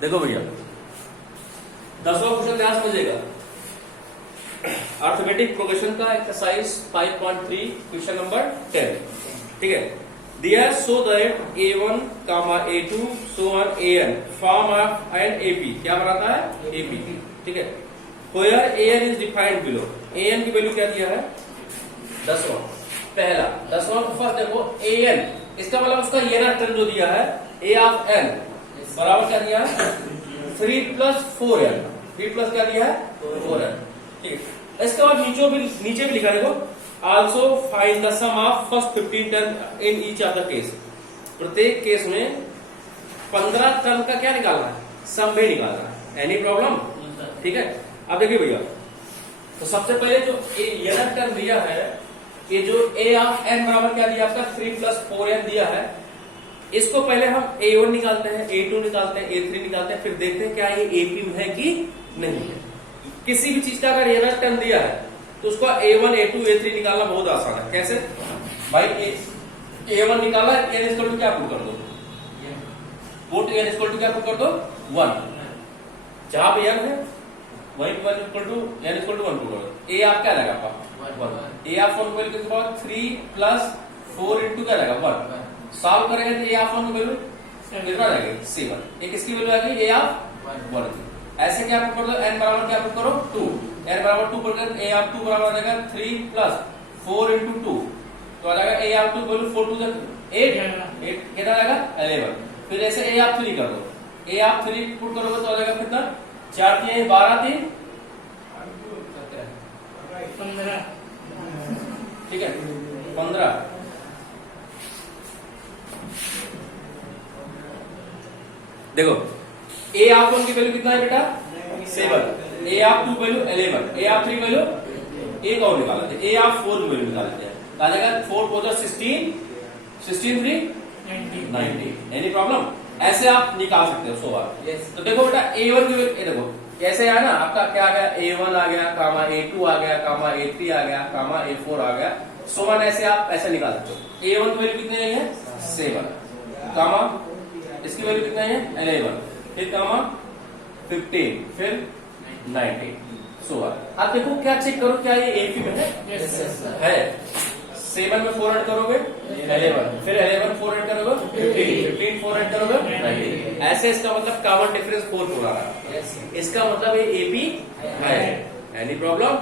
देखो भैया 10वां क्वेश्चन ध्यान समझिएगा। अर्थमेटिक प्रोग्रेशन का एक्सरसाइज 5.3 क्वेश्चन नंबर 10। ठीक है, दिया so that A1, A2 so on AN form of an AP। क्या बनाता है? AP। ठीक है, Where AN is defined below. AN की वैल्यू क्या दिया है? 10वां। पहला 10वां फर्स्ट देखो AN, इसका मतलब उसका ये ना टर्म जो दिया है A ऑफ N बराबर क्या दिया है? 3 + 4n। 3 प्लस क्या दिया है? 4n। ठीक है, इसके बाद नीचे भी लिखा देखो, also find the sum of first 15 term in each of the case. प्रत्येक केस में 15 टर्म का क्या निकालना है? सम भी निकालना है। Any problem? ठीक है, अब देखिए भैया, तो सबसे पहले जो ये टर्म दिया है, ये जो A ऑफ N बराबर क्या दिया आपका? 3 + 4n दिया है। इसको पहले हम A1 निकालते हैं, A2 निकालते हैं, A3 निकालते हैं, फिर देखते हैं क्या ये AP में है कि नहीं है। किसी भी चीज का अगर ये टर्म दिया है तो उसका A1, A2, A3 निकालना बहुत आसान है। कैसे भाई? A1 निकाला, n इक्वल टू क्या पुट कर दो? पुट n इक्वल टू क्या पुट कर दो? 1। जहां पे n है वही 1 equal to n equal to 1 put कर दो। A आप क्या लगा आपका? 1। A ऑफ 1 की वैल्यू कितनी होगा? 3 + 4 इंटू क्या लगा? 1। सॉल्व करेंगे तो A ऑफ 1 की वैल्यू कितना आ जाएगी? 7। एक इसकी वैल्यू आ गई A ऑफ 1। ऐसे क्या पुट कर दो? n बराबर क्या पुट करो? 2। n बराबर 2 पुट कर A ऑफ 2 बराबर आ जाएगा 3 + 4 इंटू 2, तो आ जाएगा A ऑफ 2 की वैल्यू 4 2 8 कितना आ जाएगा? 11। फिर ऐसे A ऑफ 3 कर दो। A ऑफ 3 पुट करोगे तो आ जाएगा कितना? 4 3 12 3 15। ठीक है, 15। देखो A ऑफ 1 की वैल्यू कितना है बेटा? 7। A of 2 value 11। A of 3 value एक और निकाला थे। A ऑफ 4 की वैल्यू निकाल लेते हैं। आ जाएगा 4 4 16 16 3 90। Any problem? ऐसे आप निकाल सकते हो 100 बार। तो देखो बेटा A1 की वैल्यू देखो कैसे आया ना आपका, क्या आ गया? A1 आ गया, A2 आ गया, A3 आ गया, A4 आ गया, सो वन। ऐसे आप ऐसे निकाल सकते हो। A1 की वैल्यू कितनी आई है? 7, इसकी वैल्यू कितना है? 11, फिर 15, फिर 90, सो आप देखो क्या चेक करो क्या ये AP में है? 7 में 4 ऐड करोगे 11, फिर 11 4 ऐड करोगे 15, 15 4 ऐड करोगे 90। ऐसे इसका मतलब कॉमन डिफरेंस 4 हो रहा है। इसका मतलब ये AP है। Any problem?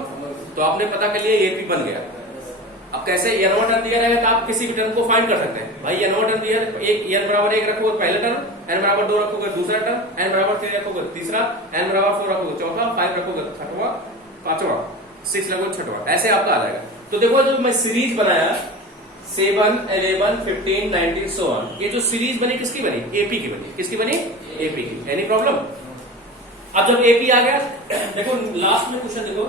तो आपने पता कर लिया AP बन गया। अब कैसे? n1 टर्म दिया रहेगा तो आप किसी भी टर्म को फाइंड कर सकते हैं। भाई n1 टर्म दिया है, एक n बराबर 1 रखोगे पहला टर्म, n बराबर 2 रखोगे दूसरा टर्म, n बराबर 3 रखोगे तीसरा, n बराबर 4 रखोगे चौथा, 5 रखोगे छठवां, पांचवा, 6 रखोगे छठवां। ऐसे आपका आ जाएगा। तो देखो जो मैं सीरीज बनाया 7 11 15 19 सो ऑन, ये जो सीरीज बनी किसकी बनी? AP की बनी। किसकी बनी? AP की। Any problem? अब जब AP आ गया, देखो लास्ट में क्वेश्चन देखो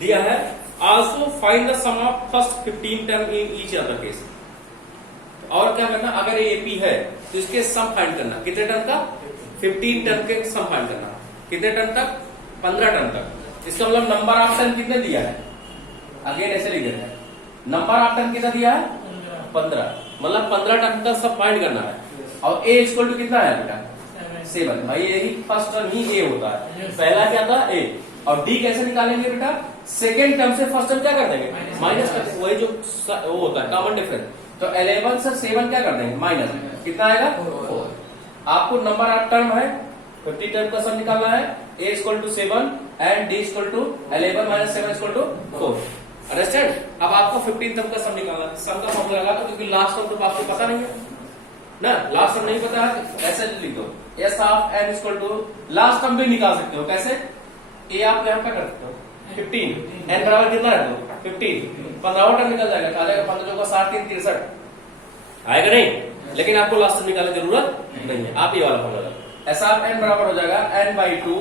दिया है, also find the sum of first 15 term in each other case. और क्या करना? अगर ये AP है तो इसके सम फाइंड करना। कितने टर्म का? 15 टर्म के सम फाइंड करना। कितने टर्म तक? 15 टर्म तक। इसका मतलब नंबर ऑफ टर्म कितने दिया है? अगेन ऐसे लिख देते हैं, नंबर ऑफ टर्म कितना दिया है? 15। मतलब 15 टर्म का सब फाइंड करना है। और A इक्वल टू कितना है बेटा? 7। भाई यही फर्स्ट टर्म ही A होता है। पहला क्या था? A। और D कैसे निकालेंगे बेटा? सेकेंड टर्म से फर्स्ट टर्म क्या कर देंगे? माइनस कर देंगे। वही जो वो होता है कॉमन डिफरेंस। तो 11 से 7 क्या कर देंगे? माइनस। कितना आएगा? 4। आपको नंबर ऑफ टर्म है 50 टर्म का सम निकालना है। A equal to 7 and D equal to 11 - 7 equal to 4। Understand? अब आपको 15 टर्म का सम निकालना है। सम का फॉर्मूला लगा दो, क्योंकि लास्ट टर्म तो आपको पता नहीं है ना। लास्ट टर्म नहीं पता है, ऐसे लिख दो S of n equal to, last term भी निकाल सकते हो। कैसे? A आप यहाँ पे कर सकते हो 15, n बराबर कितना रख दो? 15, 15वां टर्म निकल जाएगा। आ जाएगा 15 का 60 3 63 आएगा नहीं। लेकिन आपको लास्ट टर्म निकालने की जरूरत नहीं है। आप ये वाला फॉर्मूला S ऑफ n बराबर हो जाएगा n/2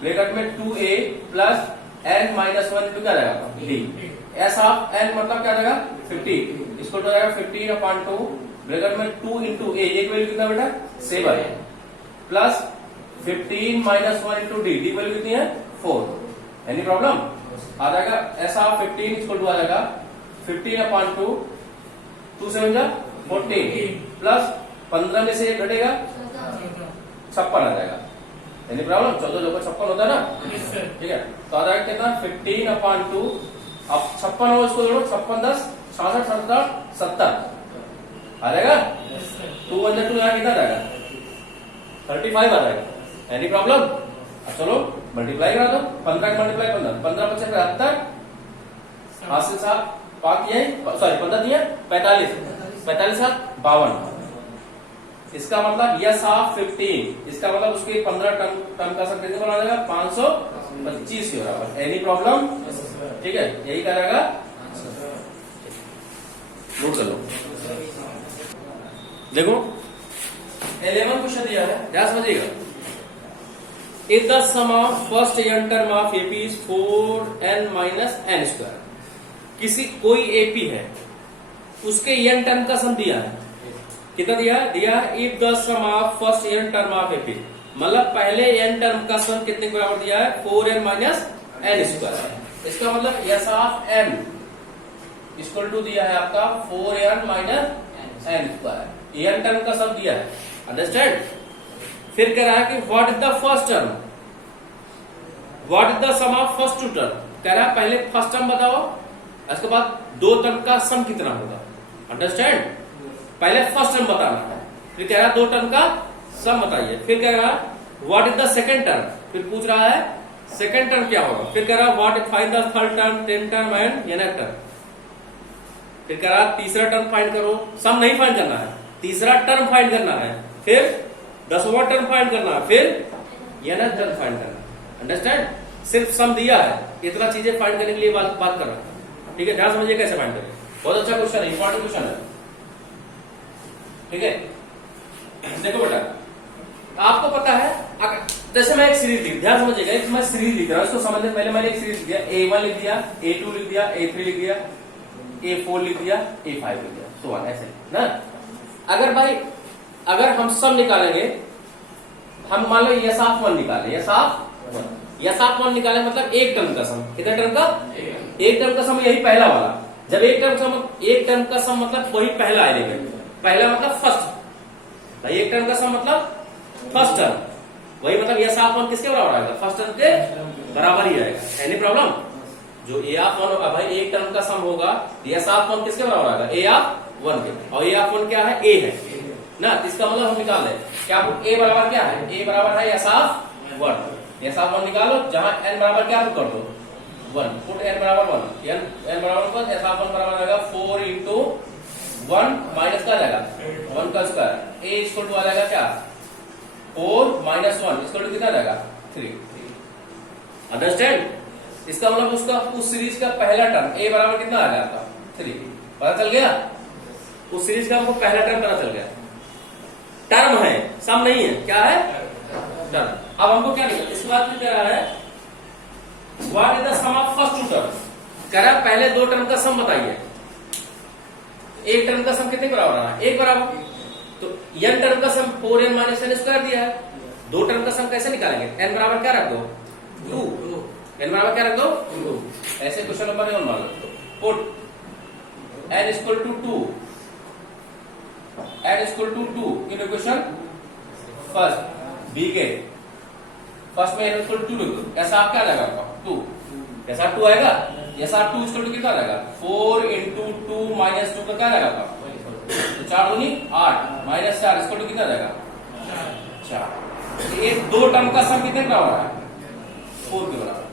ब्रैकेट में 2a प्लस n - 1 इंटू क्या जाएगा? D। S ऑफ n मतलब क्या जाएगा? 50, इसको तो जाएगा 15/2 ब्रैकेट में 2 इंटू a, एक वैल्यू कितना बेटा? 7 plus 15 - 1 into D। D value कितनी है? 4। Any problem? आ जाएगा S ऑफ 15 इक्वल टू आ जाएगा 15/2, 2 7 जा 14 प्लस 15 में से 1 घटेगा 56 आ जाएगा। Any problem? 14×56 होता है ना, ठीक है। तो आ जाएगा कितना 15/2, अब 56 हो इसको जोड़ो, 56 10 66 70 70 आ जाएगा। 2 × 2 यहाँ कितना जाएगा 35 आ जाएगा, एनी प्रॉब्लम? अब चलो मल्टीप्लाई करा दो, 15 का मल्टीप्लाई 15, 15 × 5 = 75, हासिल साहब 5 दिए, सॉरी 15 दिए 45, 45 7 52। इसका मतलब यस ऑफ 15, इसका मतलब उसके 15 टर्म का सब कितने बना देगा 525 के बराबर, एनी प्रॉब्लम? ठीक है, यही करेगा, नोट कर लो। देखो 11 क्वेश्चन दिया है, क्या समझिएगा। If the sum of first n term of AP is 4n minus n², किसी कोई एपी है उसके n टर्म का सम दिया है, कितना दिया है if the sum of first n term of AP, मतलब पहले n टर्म का सम कितने के बराबर दिया है 4n माइनस n²। इसका मतलब S of n equal to दिया है आपका 4n minus n², n term का सम दिया है, अंडरस्टैंड। फिर कह रहा है कि what is the first term, what is the sum of first two term, कह रहा है पहले फर्स्ट टर्म बताओ, इसके बाद दो टर्म का सम कितना होगा, अंडरस्टैंड। पहले फर्स्ट टर्म बताना है, फिर कह रहा है दो टर्म का सम बताइए, फिर कह रहा है what is the second term, फिर पूछ रहा है सेकंड टर्म क्या होगा, फिर कह रहा है what find the third term, ten term and nth term, फिर कह रहा है तीसरा टर्म फाइंड करो, सम नहीं फाइंड करना है, तीसरा टर्म फाइंड करना है, फिर 10वां टर्म फाइंड करना है, फिर nth टर्म फाइंड करना है, अंडरस्टैंड। सिर्फ सम दिया है, इतना चीजें फाइंड करने के लिए बात कर रहा है, ठीक है। ध्यान समझिए कैसे फाइंड करें, बहुत अच्छा क्वेश्चन है, इंपॉर्टेंट क्वेश्चन है, ठीक है। देखो बेटा, आपको पता है अगर जैसे मैं एक सीरीज लिख, ध्यान समझिएगा, एक मैं सीरीज लिख रहा हूं, इसको समझने से पहले मैंने एक सीरीज लिख दिया, A1 लिख दिया, A2 लिख दिया, A3 लिख दिया, A4 लिख दिया, A5 लिख दिया, तो ऐसे ना। अगर भाई अगर हम सम निकालेंगे, हम मान लो यस ऑफ 1 निकाले, यस ऑफ 1 निकाले मतलब एक टर्म का सम, कितने टर्म का, एक टर्म का सम, यही पहला वाला। जब एक टर्म का सम मतलब वही पहला एलिमेंट, पहला मतलब फर्स्ट, भाई एक टर्म का सम मतलब फर्स्ट टर्म, वही मतलब यस ऑफ 1 किसके बराबर आएगा, फर्स्ट टर्म के बराबर ही आएगा, एनी प्रॉब्लम। जो ए ऑफ 1 होगा भाई एक टर्म का सम होगा, यस ऑफ 1 किसके बराबर आएगा, ए ऑफ 1 के, और ए ऑफ 1 क्या है, ए है ना, इसका मतलब हम निकाल लें क्या, ए बराबर क्या है, ए बराबर है यस ऑफ 1, यस ऑफ 1 निकालो, जहां n बराबर क्या कर दो 1, पुट n बराबर 1, n बराबर 1, यस ऑफ 1 बराबर आएगा 4 इंटू 1 माइनस का जाएगा 1 का स्क्वायर, a इक्वल टू आ जाएगा क्या 4 माइनस 1 इक्वल टू कितना जाएगा 3, अंडरस्टैंड। इसका मतलब उसका उस सीरीज का पहला टर्म a बराबर कितना आ गया आपका 3, पता चल गया, उस सीरीज का हमको पहला टर्म पता चल गया, टर्म है सम नहीं है, क्या है टर्म। अब हमको क्या लिखा, इसके बाद क्या कह रहा है what is the sum of first two term, कह रहा है पहले दो टर्म का सम बताइए, एक टर्म का सम कितने बराबर आ रहा है, एक बराबर, तो n टर्म का सम 4n माइनस n² दिया है, दो टर्म का सम कैसे निकालेंगे, n बराबर क्या रख दो 2, n बराबर क्या रख दो 2, ऐसे क्वेश्चन नंबर 1 मान लो, put n equal to 2, n equal to 2 in equation first, b के फर्स्ट में n इक्वल टू 2 लिख दो, ऐसा आप क्या आ जाएगा 2, ऐसा 2 आएगा, ऐसा 2 इक्वल टू कितना आ जाएगा 4 इंटू 2 माइनस 2 का क्या आ जाएगा, तो 4 दूनी 8 माइनस 4 इक्वल टू कितना आ जाएगा 4। ये दो टर्म का सम कितने का हो रहा है 4 के बराबर।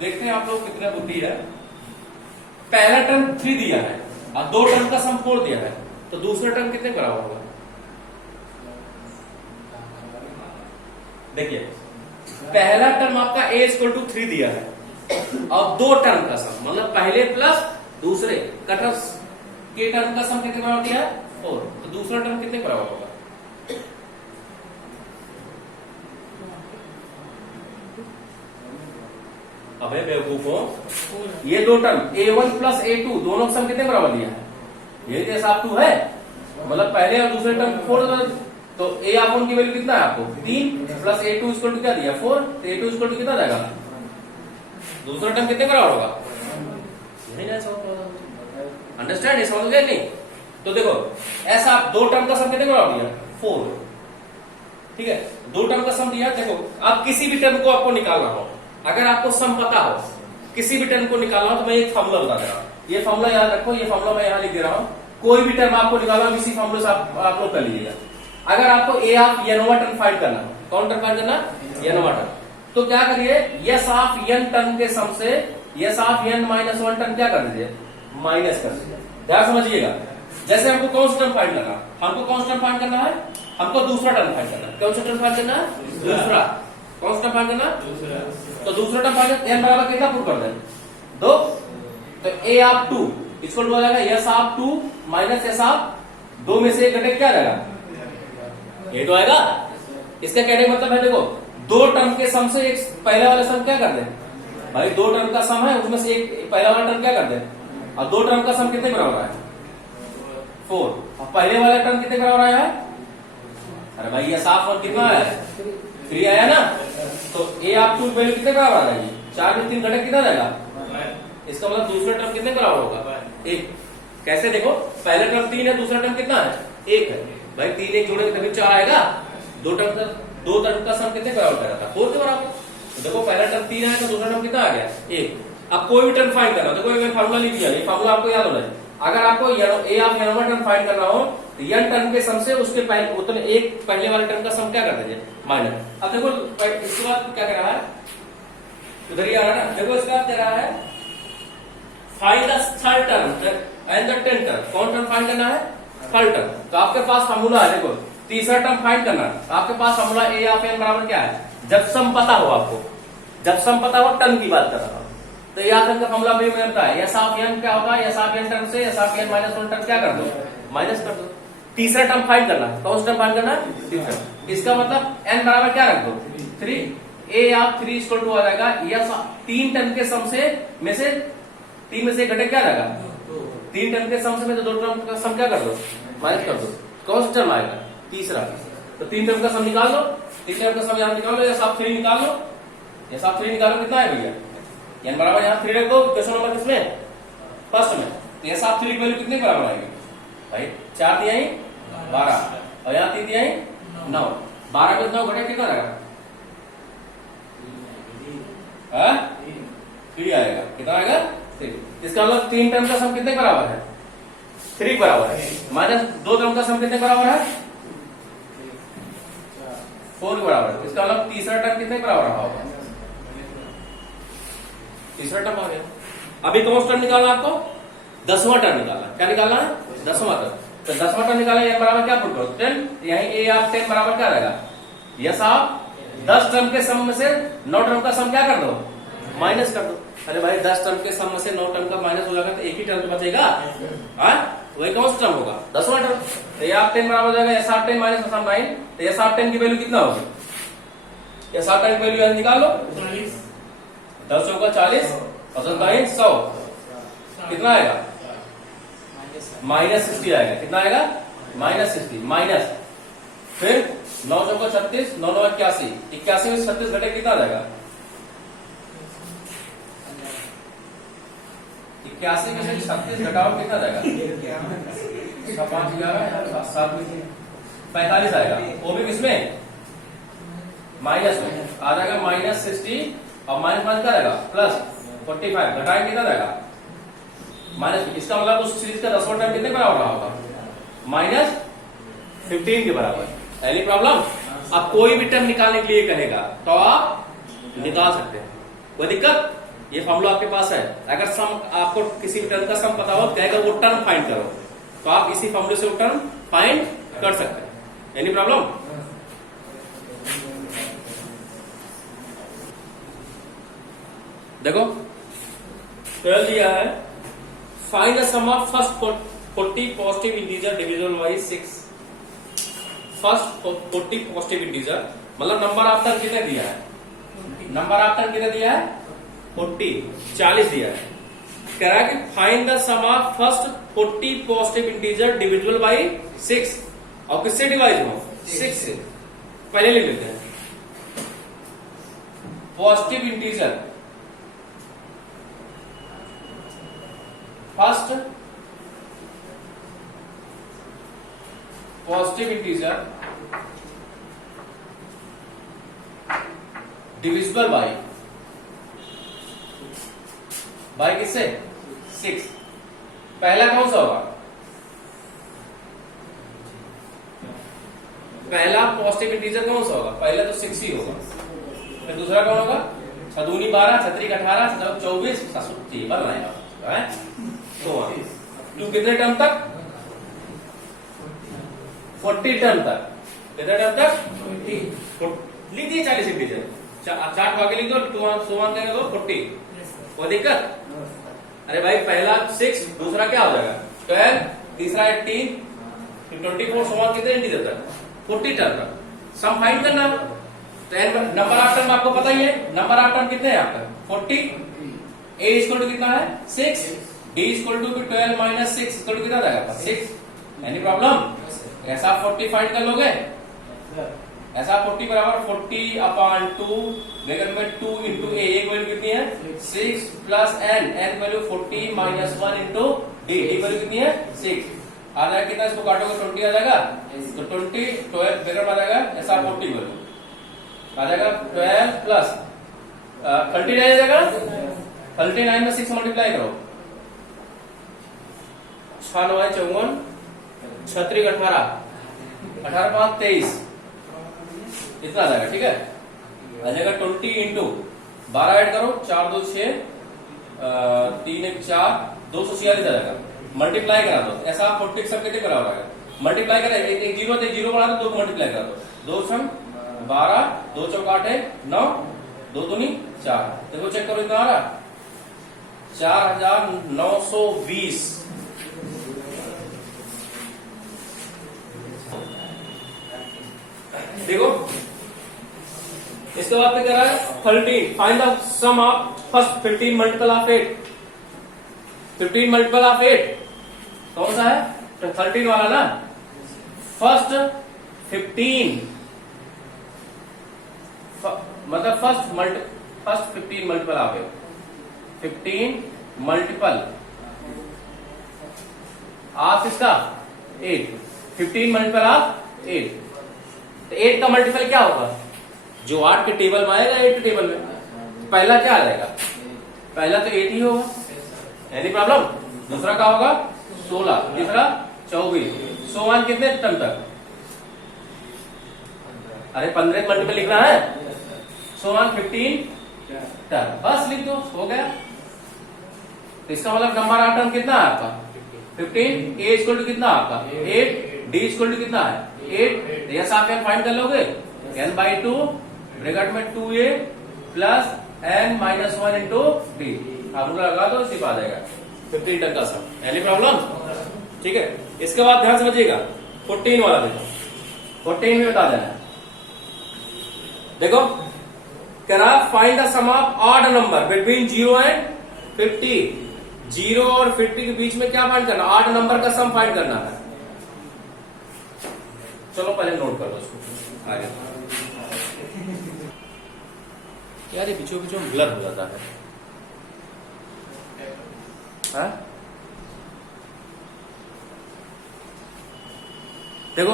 देखते हैं आप लोग कितना बुद्धि है, पहला टर्म 3 दिया है और दो टर्म का सम 4 दिया है, तो दूसरा टर्म कितने बराबर होगा, देखिए पहला टर्म आपका a इक्वल टू 3 दिया है और दो टर्म का सम मतलब पहले प्लस दूसरे कटर के टर्म का सम कितने बराबर दिया है 4, तो दूसरा टर्म कितने बराबर होगा, अबे बेवकूफों, ये दो टर्म a1 प्लस a2 दोनों का सम कितने बराबर दिया है, ये जैसा आप 2 है, मतलब पहले और दूसरे टर्म 4, तो a ऑफ 1 की वैल्यू कितना है आपको 3 प्लस a2 इक्वल टू क्या दिया 4, तो a2 इक्वल टू कितना जाएगा, दूसरा टर्म कितने बराबर होगा, यही ना अंडरस्टैंड, ये समझ गए नहीं। तो देखो ऐसा आप दो टर्म का सम कितने बराबर दिया 4, ठीक है, दो टर्म का सम दिया। देखो आप किसी भी टर्म को आपको निकालना हो, अगर आपको सम पता हो, किसी भी टर्म को निकालना हो तो मैं एक फॉर्मूला बता दे रहा हूं, ये फॉर्मूला याद रखो, ये फॉर्मूला मैं यहां लिख दे रहा हूं। कोई भी टर्म आपको निकालना हो इसी फॉर्मूले से आप लोग कर लीजिएगा। अगर आपको a of n over term find करना, कौन टर्म फाइंड करना, एन ओवर टर्म, तो क्या करिए, यस ऑफ एन टर्म के सम से S of n minus one term क्या कर दीजिए, माइनस कर दीजिए। ध्यान समझिएगा, जैसे हमको कौन सा टर्म फाइंड करना, हमको कौन सा टर्म फाइंड करना है, हमको दूसरा टर्म फाइंड करना है। कौन सा टर्म फाइंड करना है, दूसरा। कौन सा टर्म फाइंड करना, दूसरा। तो दूसरा टर्म फाइंड एन बराबर कितना पुट कर दें, 2। तो ए ऑफ 2 इसको हो जाएगा yes of 2 minus S of 2 में से एक घटक क्या आ जाएगा, ये तो आएगा। इसका कहने का मतलब है, देखो दो टर्म के सम से एक पहले वाला सम क्या कर दे भाई, दो टर्म का सम है उसमें से एक पहला वाला टर्म क्या कर दे, और दो टर्म का सम कितने बराबर है, 4। और पहले वाला टर्म कितने बराबर आया है, अरे भाई यस ऑफ 1 कितना आया, 3 आया ना। तो ए ऑफ 2 वैल्यू कितने बराबर आ जाएगी, 4 में 3 घटक कितना जाएगा, इसका मतलब दूसरा टर्म कितने बराबर होगा, 1। कैसे देखो, पहला टर्म 3 है, दूसरा टर्म कितना है, 1 है। भाई 3 1 जोड़ेंगे तभी 4 आएगा। दो टर्म का सम कितने बराबर करा था, 4 के बराबर। तो देखो पहला टर्म 3 आया तो दूसरा टर्म कितना आ गया, 1। अब कोई भी टर्म फाइंड करना, देखो मैं फार्मूला लिख दिया, ये फार्मूला आपको याद होना चाहिए। अगर आपको a of n over term find करना हो तो एन टर्म के सम से उसके पहले उतने एक पहले वाले टर्म का सम क्या कर दीजिए, माइनस। अब देखो इसके बाद क्या कर रहा है, उधर ही आ रहा है ना, देखो इसके बाद क्या रहा है, find the third term and the tenth term. कौन टर्म फाइंड करना है, थर्ड टर्म। तो आपके पास फार्मूला है, देखो तीसरा टर्म फाइंड करना, तो आपके पास फार्मूला ए ऑफ एन बराबर क्या है, जब सम पता हो आपको, जब सम पता हो टर्म की बात कर रहा हूं, तो ए ऑफ एन का फार्मूला भी मैं बताया, एस ऑफ एन क्या होगा, एस ऑफ एन टर्म से S of n minus one term क्या कर दो, माइनस कर दो। तीसरा टर्म फाइंड करना, कौन सा टर्म फाइंड करना, तीसरा। इसका मतलब एन बराबर क्या रख दो, 3। ए ऑफ 3 इक्वल टू आ जाएगा यस 3 टर्म के सम से में से 3 में से घटक क्या रहेगा, 3 टर्म के सम से में से 2 टर्म का सम क्या कर दो, माइनस कर दो। कौन सा टर्म आएगा, तीसरा। तो 3 टर्म का सम निकाल लो, 3 टर्म का सम यहां निकाल लो, यस ऑफ 3 निकाल लो, यस ऑफ 3 निकालो कितना है भैया, एन बराबर यहां 3 रख दो, क्वेश्चन नंबर किसमें, फर्स्ट में। तो यस ऑफ 3 की वैल्यू कितने बराबर आएगी भाई, 4 दिया 12 और यहाँ 3 दिया 9, 12 में 9 घटक कितना रहेगा, 3 आएगा। कितना आएगा, 3। इसका मतलब 3 टर्म का सम कितने बराबर है, 3 बराबर है, माइनस 2 टर्म का सम कितने बराबर है, 4 के बराबर है। इसका मतलब तीसरा टर्म कितने बराबर रहा होगा, तीसरा टर्म आ गया। अभी कौन सा टर्म निकालना आपको, 10वां टर्म निकालना। क्या निकालना है, 10वां टर्म। तो 10वां टर्म निकाला, एन बराबर क्या पुट करो, 10। यही ए ऑफ 10 बराबर क्या रहेगा, यस ऑफ 10 टर्म के सम में से 9 टर्म का सम क्या कर दो, माइनस कर दो। अरे भाई 10 टर्म के सम में से 9 टर्म का माइनस हो जाएगा तो एक ही टर्म तो बचेगा, वही कौन सा टर्म होगा, 10वां टर्म। तो ए ऑफ 10 बराबर हो जाएगा S of 10 minus S of 9। तो एस ऑफ 10 की वैल्यू कितना होगी, एस ऑफ 10 की वैल्यू निकाल लो, 10 होगा 40 और 9 100 कितना आएगा, माइनस 60 आएगा। कितना आएगा, माइनस 60 माइनस, फिर 9 चौका 36, 9 9 81, 81 में 36 घटे कितना आ जाएगा, 81 में से 36 घटाओ कितना आ जाएगा, 5 11 7 45 आएगा। वो भी किसमें, माइनस में आ जाएगा, माइनस 60 और माइनस 5 क्या रहेगा, प्लस 45 घटाएंगे कितना रहेगा, माइनस। इसका मतलब उस सीरीज का 10वां टर्म कितने बराबर रहा होगा, माइनस 15 के बराबर। Any problem. अब कोई भी टर्म निकालने के लिए कहेगा तो आप निकाल सकते हैं, कोई दिक्कत। ये फॉर्मूला आपके पास है। अगर सम आपको किसी भी टर्म का सम पता हो तो कहेगा वो टर्म फाइंड करो, तो आप इसी फॉर्मूले से वो टर्म फाइंड कर सकते हैं। Any problem. देखो 12 दिया है, find the sum of first 40 positive integer divisible by 6। First 40 positive integer मतलब नंबर ऑफ टर्म कितने दिया है, नंबर ऑफ टर्म कितने दिया है, 40 दिया है। कह रहा है कि find the sum of first 40 positive integer divisible by 6। और किससे डिवाइड हो, 6 से। पहले लिख लेते हैं, positive integer first positive integer divisible by किससे 6। पहला कौन सा होगा, पहला पॉजिटिव इंटीजर कौन सा होगा, पहला तो 6 ही होगा। फिर दूसरा कौन होगा, 6 दूनी 12, 6 त्रिक 18, 7 24, 7 बन रहा है। तो 2 कितने टर्म तक, 40 टर्म तक, कितने टर्म तक 40। लिख दिए 40 इंटीजर, 4 भागे लिख दो, 2 1 देगा तो 40। कोई दिक्कत, अरे भाई पहला 6, दूसरा क्या हो जाएगा 12, तीसरा 18, फिर 24, सोमवार कितने इंटीजर तक 40 टर्म तक। सम फाइंड करना, तो नंबर ऑफ टर्म आपको पता ही है, नंबर ऑफ टर्म कितने हैं आपका 40। a इक्वल टू कितना है 6, d equal to 12 minus 6 equal to कितना जाएगा 6। एनी प्रॉब्लम, ऐसा 40 फाइंड कर लोगे, ऐसा 40 बराबर 40/2 ब्रैकेट में 2 इंटू ए वैल्यू कितनी है 6 plus n value 40 minus 1 into D value कितनी है 6। आ जाएगा कितना, इसको काटोगे 20 आ जाएगा, तो 20 12 ब्रैकेट में आ जाएगा ऐसा 40 वैल्यू आ जाएगा 12 प्लस 39 आ जाएगा, 39 में 6 मल्टीप्लाई करो, 6 9 54, 6 3 18, 18 5 23, इतना आ जाएगा। ठीक है, आ जाएगा 20 इंटू 12 ऐड करो, 4 2 6, 3 1 4, 246 आ जाएगा। मल्टीप्लाई करा दो, ऐसा 40 सब कितने बराबर आएगा, मल्टीप्लाई करा, एक जीरो बना दो, 2 मल्टीप्लाई करा दो, 2 छम 12, 2 चौक 8 9, 2 दूनी 4, देखो चेक करो इतना आ रहा 4920। देखो इसके बाद क्या है 13, find the sum of first 15 multiple of 8। 15 multiple of 8 कौन सा है, 13 वाला ना, फर्स्ट 15 मतलब first 15 multiple of 8, 15 multiple of इसका 8, 15 मल्टीपल ऑफ 8, तो 8 का मल्टीपल क्या होगा, जो 8 के टेबल में आएगा 8 के टेबल में, पहला क्या आ जाएगा, पहला तो 8 ही होगा, एनी प्रॉब्लम। दूसरा क्या होगा 16, तीसरा 24, सोवान कितने टर्म तक, अरे 15 मल्टीपल लिखना है, सोवान 15 टर्म, बस लिख दो, हो गया। तो इसका मतलब नंबर ऑफ टर्म कितना है आपका 15, a इक्वल टू कितना आपका 8, d इक्वल टू कितना है 8, यस आप फाइंड कर लोगे n/2 ब्रैकेट में 2a plus n minus 1 into D, आप लगा दो, सिर्फ आ जाएगा 15 टर्म का सम। एनी प्रॉब्लम, ठीक है। इसके बाद ध्यान समझिएगा 14 वाला देखो, 14 में बता देना, देखो कह रहा find the sum of odd number between 0 and 50। 0 और 50 के बीच में क्या फाइंड करना, ऑड नंबर का सम फाइंड करना है। चलो पहले नोट कर लो इसको, आगे यार ये बीचों बीचों ब्लर हो जाता है, हाँ? देखो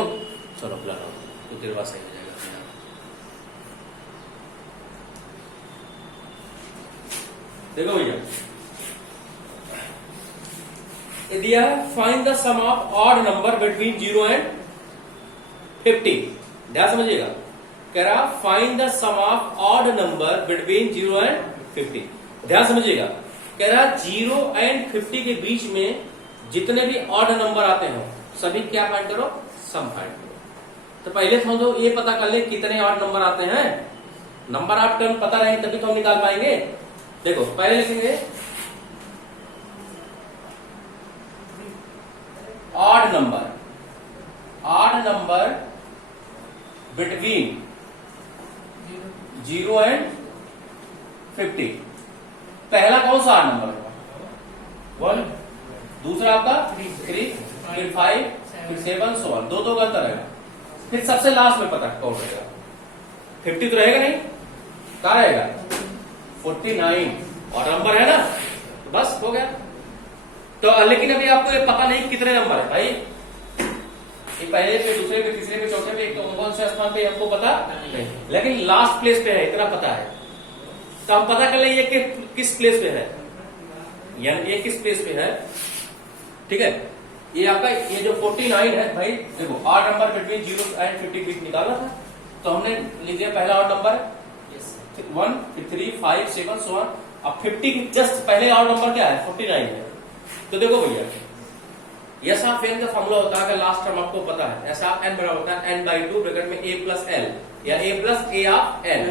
चलो ब्लर हो तो तेरे पास सही हो जाएगा। देखो भैया ये दिया है find the sum of odd number between 0 and 50। ध्यान समझिएगा, कह रहा find the sum of odd number between 0 and 50। ध्यान समझिएगा, कह रहा 0 एंड 50 के बीच में जितने भी ऑड नंबर आते हो सभी क्या फाइंड करो, सम फाइंड करो। तो पहले तो हम ये पता कर ले कितने ऑड नंबर आते हैं, नंबर ऑफ टर्म पता रहे तभी तो हम निकाल पाएंगे। देखो पहले लिखेंगे ऑड नंबर बिटवीन 0 एंड 50। पहला कौन सा ऑड नंबर होगा 1, दूसरा आपका 3, फिर 5, फिर 7, so on, दो का अंतर रहेगा। फिर सबसे लास्ट में पता कौन रहेगा, 50 तो रहेगा नहीं, क्या रहेगा 49 और नंबर है ना, तो बस हो गया। तो लेकिन अभी आपको ये पता नहीं कितने नंबर है भाई, ये पहले पे, दूसरे पे, तीसरे पे, चौथे पे, कौन से स्थान पे हमको पता नहीं, लेकिन लास्ट प्लेस पे है, इतना पता है। तो हम पता कर ले ये किस प्लेस पे है, यानी ये किस प्लेस पे है। ठीक है, ये आपका ये जो 49 है भाई, देखो ऑड नंबर बिटवीन 0 एंड 50 बीच निकालना था, तो हमने लिख दिया पहला ऑड नंबर 1, फिर 3, 5, 7, so on। अब 50 की जस्ट पहले ऑड नंबर क्या है, 49 है। तो देखो भैया, यस ऑफ एन का फॉर्मूला होता है, अगर लास्ट टर्म आपको पता है, एस ऑफ एन बराबर होता है n/2 ब्रैकेट में a प्लस एल, या a plus a of n,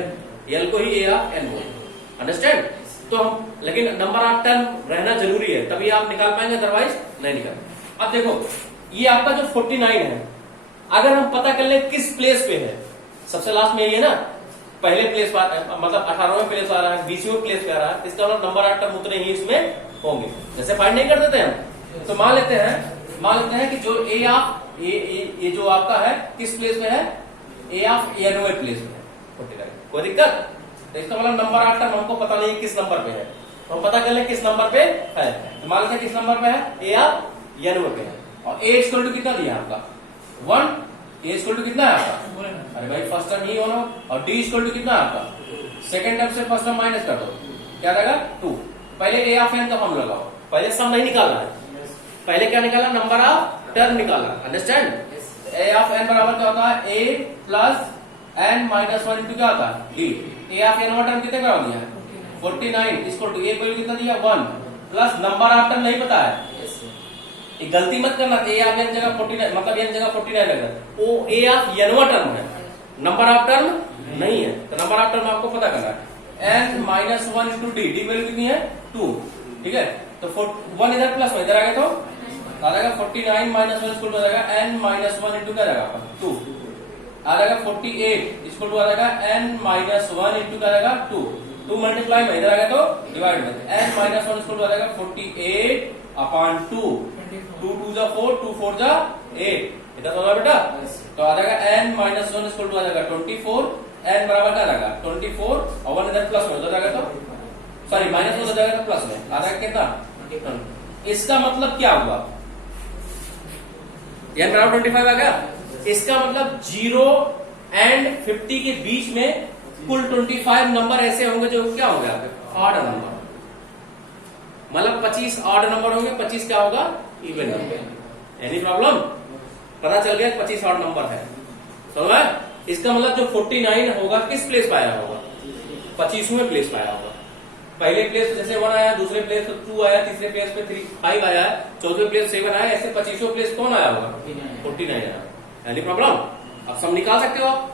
L को ही a ऑफ n बोलते हैं, अंडरस्टैंड। तो हम, लेकिन नंबर ऑफ टर्म रहना जरूरी है, तभी आप निकाल पाएंगे, अदरवाइज नहीं निकाल। अब देखो ये आपका जो 49 है, अगर हम पता कर ले किस प्लेस पे है, सबसे लास्ट में ये है ना, पहले प्लेस मतलब 18वें प्लेस आ रहा है, 20वें प्लेस पे आ रहा है, इसका मतलब नंबर ऑफ टर्म उतने ही इसमें होंगे। जैसे फाइंड नहीं कर देते हम, तो मान लेते हैं कि जो ए ऑफ ये जो आपका है किस प्लेस में है, ए ऑफ एनवें प्लेस में है, कोई दिक्कत। तो इसका मतलब नंबर ऑफ टर्म हमको पता नहीं किस नंबर पे है, तो हम पता कर ले किस नंबर पे है। तो मान लेते हैं किस नंबर पे है, ए ऑफ एनवें पे है, और ए इक्वल टू कितना दिया आपका 1, ए इक्वल टू कितना है आपका, अरे भाई फर्स्ट टर्म ही होना, और डी इक्वल टू कितना है आपका, सेकंड टर्म से फर्स्ट टर्म माइनस कर दो, क्या रहेगा 2। पहले ए ऑफ एन का फॉर्मूला लगाओ, पहले सम नहीं निकालना है, पहले क्या निकाला, नंबर ऑफ टर्म निकाला, अंडरस्टैंड। ए ऑफ एन बराबर क्या होता है, A plus n minus 1 into क्या होता है D. A of n term कितने का हो गया, 49 इक्वल टू ए वैल्यू कितना दिया 1 प्लस नंबर ऑफ टर्म नहीं पता है, एक गलती मत करना, ए ऑफ एन जगह 49 मतलब एन जगह 49 लगा, वो ए ऑफ एन टर्म है, नंबर ऑफ टर्म नहीं है। तो नंबर ऑफ टर्म आपको पता करना है, n minus 1 into D, D value कितनी है 2, ठीक है। तो 1 इधर प्लस 1 इधर आ गया, तो आ जाएगा 49 माइनस 1 इक्वल टू आ जाएगा एन माइनस 1 इंटू क्या जाएगा 2, आ जाएगा 48 इक्वल टू आ जाएगा एन माइनस 1 इंटू क्या जाएगा 2 मल्टीप्लाई में इधर आ गया तो डिवाइड में, एन माइनस 1 इक्वल टू आ जाएगा 48 अपॉन 2, 2 2 जा 4, 2 4 जा 8, इधर होगा बेटा। तो आ जाएगा एन माइनस 1 इक्वल टू आ जाएगा 24, एन बराबर क्या जाएगा 24, और 1 इधर प्लस में हो जाएगा, तो सॉरी माइनस हो जाएगा तो प्लस में आ जाएगा कितना। इसका मतलब क्या हुआ, एन बराबर 25 आ गया, इसका मतलब 0 एंड 50 के बीच में कुल 25 नंबर ऐसे होंगे जो क्या होंगे आपके ऑड नंबर, मतलब 25 ऑड नंबर होंगे, 25 क्या होगा इवन नंबर। एनी प्रॉब्लम, पता चल गया 25 ऑड नंबर है, समझ में। इसका मतलब जो 49 होगा किस प्लेस पे आया होगा, 25वें प्लेस पे आया होगा। पहले प्लेस पे जैसे 1 आया, दूसरे प्लेस पे 2 आया, तीसरे प्लेस पे 5 आया, चौथे प्लेस 7 आया, ऐसे 25वें प्लेस कौन आया होगा 49 आया। एनी प्रॉब्लम, अब सब निकाल सकते हो आप,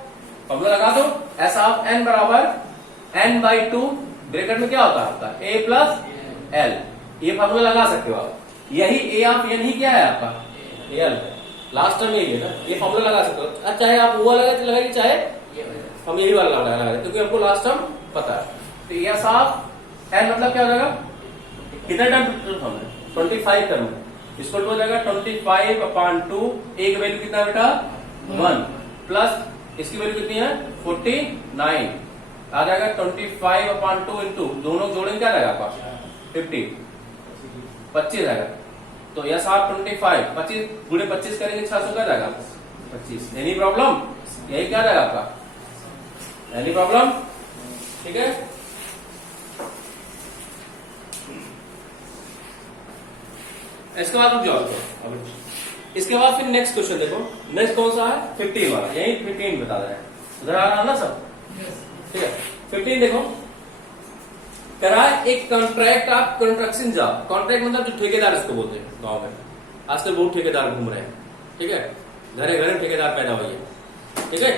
फॉर्मूला लगा दो, एस ऑफ एन बराबर n/2 ब्रैकेट में क्या होता है आपका a प्लस एल, ये फॉर्मूला लगा सकते हो आप। यही ए ऑफ एन ही क्या है आपका एल, लास्ट टर्म यही है ना, ये फॉर्मूला लगा सकते हो, चाहे आप वो लगाइए चाहे हम यही वाला लगा, क्योंकि हमको लास्ट टर्म पता है। तो एस ऑफ एन मतलब क्या हो जाएगा, कितना टर्म 25 टर्म, इसको हो जाएगा 25 अपॉन 2, एक वैल्यू कितना बेटा 1 प्लस इसकी वैल्यू कितनी है 49 आ जाएगा 25 अपॉन 2 इंटू दोनों जोड़ेंगे क्या जाएगा आपका 50, 25 आएगा। तो यस आप 25 25 गुणे 25 करेंगे 600 क्या जाएगा 25। एनी प्रॉब्लम, यही क्या जाएगा आपका, एनी प्रॉब्लम, ठीक है। इसके बाद रुक जाओ, इसके बाद फिर नेक्स्ट क्वेश्चन देखो, नेक्स्ट कौन सा है 15 वाला, यही 15 बता रहा है, उधर आ रहा ना सब, ठीक है। 15 देखो, करा एक contract of construction job, contract मतलब जो ठेकेदार इसको बोलते हैं गांव में, आजकल बहुत ठेकेदार घूम रहे हैं, ठीक है, घरे घरे ठेकेदार पैदा हुई है, ठीक है।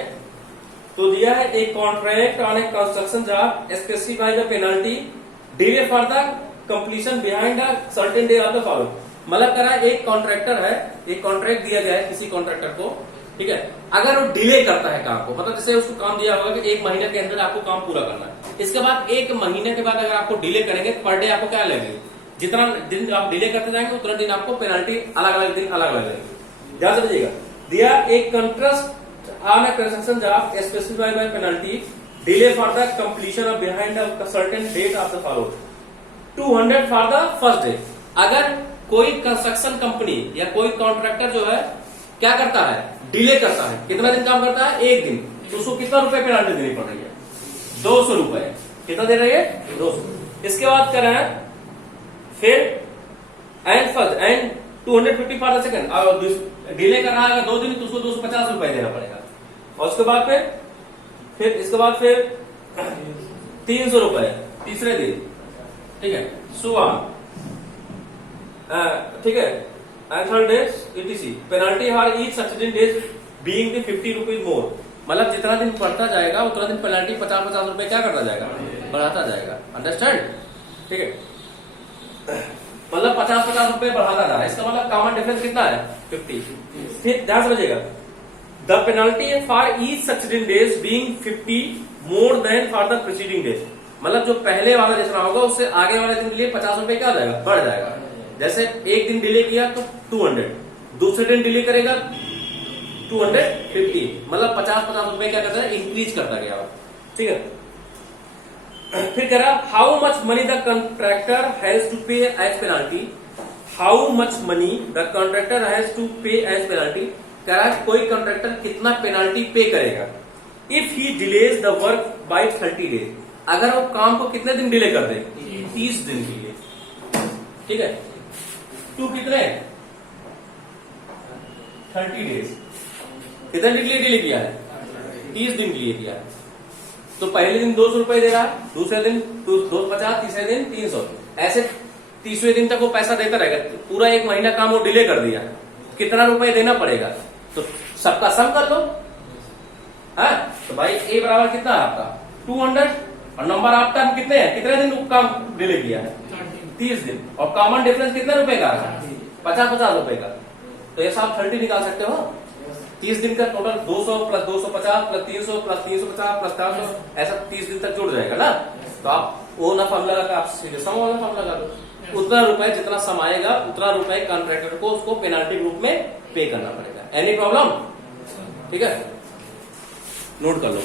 तो दिया है एक contract on a construction job specify the penalty delay for the completion behind the certain day of the follow, मतलब करा एक कॉन्ट्रैक्टर है, एक कॉन्ट्रैक्ट दिया गया है किसी कॉन्ट्रैक्टर को, ठीक है, अगर वो डिले करता है काम को, मतलब जैसे उसको काम दिया होगा कि 1 महीने के अंदर आपको काम पूरा करना है, इसके बाद 1 महीने के बाद अगर आपको डिले करेंगे पर डे आपको क्या लगेगी, जितना दिन आप डिले करते जाएंगे उतना दिन आपको पेनल्टी अलग अलग दिन अलग अलग लगेगी, ध्यान समझिएगा। दिया एक contrast on a construction job specified by penalty delay for the completion of behind the certain date of the follow 200 for the first day. अगर कोई कंस्ट्रक्शन कंपनी या कोई कॉन्ट्रैक्टर जो है क्या करता है, डिले करता है। कितना दिन काम करता है, 1 दिन, तो उसको कितना रुपए पेनाल्टी देनी पड़ रही है, 200 रुपए। कितना दे रही है, 200। इसके बाद कर रहे हैं फिर and 250 for the second. Delay कर रहा है अगर 2 दिन तो उसको 250 रुपए देना पड़ेगा। और उसके बाद फिर इसके बाद फिर 300 रुपए तीसरे दिन, ठीक है, सुबह, ठीक है, and third days etc.. Penalty her each successive days being the 50 rupees more. मतलब जितना दिन बढ़ता जाएगा उतना दिन पेनाल्टी 50-50 रुपए क्या करता जाएगा, बढ़ाता जाएगा। अंडरस्टैंड, ठीक है, मतलब 50-50 रुपए बढ़ाता जा रहा है। इसका मतलब कॉमन डिफरेंस कितना है, 50। फिर ध्यान समझिएगा, the penalty for each successive days being 50 more than for the preceding days. मतलब जो पहले वाला जितना होगा उससे आगे वाले दिन के लिए 50 रुपए क्या हो जाएगा, बढ़ जाएगा। जैसे 1 दिन डिले किया तो 200, दूसरे दिन डिले करेगा 250, मतलब 50-50 रुपए क्या करता है, इंक्रीज करता गया, ठीक है। फिर कह रहा how much money the contractor has to pay as penalty. How much money the contractor has to pay as penalty. कह रहा है कोई कॉन्ट्रैक्टर कितना पेनाल्टी पे करेगा if he delays the work by 30 days. अगर वो काम को कितने दिन डिले कर दे, 30 दिन के लिए, ठीक है। टू कितने, 30 डेज। कितने दिन के लिए डिले किया है, 30 दिन के लिए किया है। तो पहले दिन 200 रुपए दे रहा है, दूसरे दिन 250, तीसरे दिन 300, ऐसे 30वें दिन तक वो पैसा देता रहेगा। पूरा 1 महीना काम वो डिले कर दिया, कितना रुपए देना पड़ेगा, तो सबका सम कर लो। हाँ, तो भाई ए बराबर कितना है आपका 200, और नंबर ऑफ टाइम कितने हैं, कितने दिन काम डिले किया है, 30 दिन। और कॉमन डिफरेंस कितने रुपए का है, 50-50 रुपए का। तो ऐसा आप 30 निकाल सकते हो। 30 दिन का total 200 plus 250 plus 300 plus 350 plus 400, ऐसा 30 दिन तक जुड़ जाएगा ना। तो आप वो ना फॉर्म लगा, आप सीधे सम वाला फॉर्म लगा दो। उतना रुपए जितना सम आएगा उतना रुपए कॉन्ट्रैक्टर को उसको पेनाल्टी रूप में पे करना पड़ेगा। एनी प्रॉब्लम, ठीक है, नोट कर लो।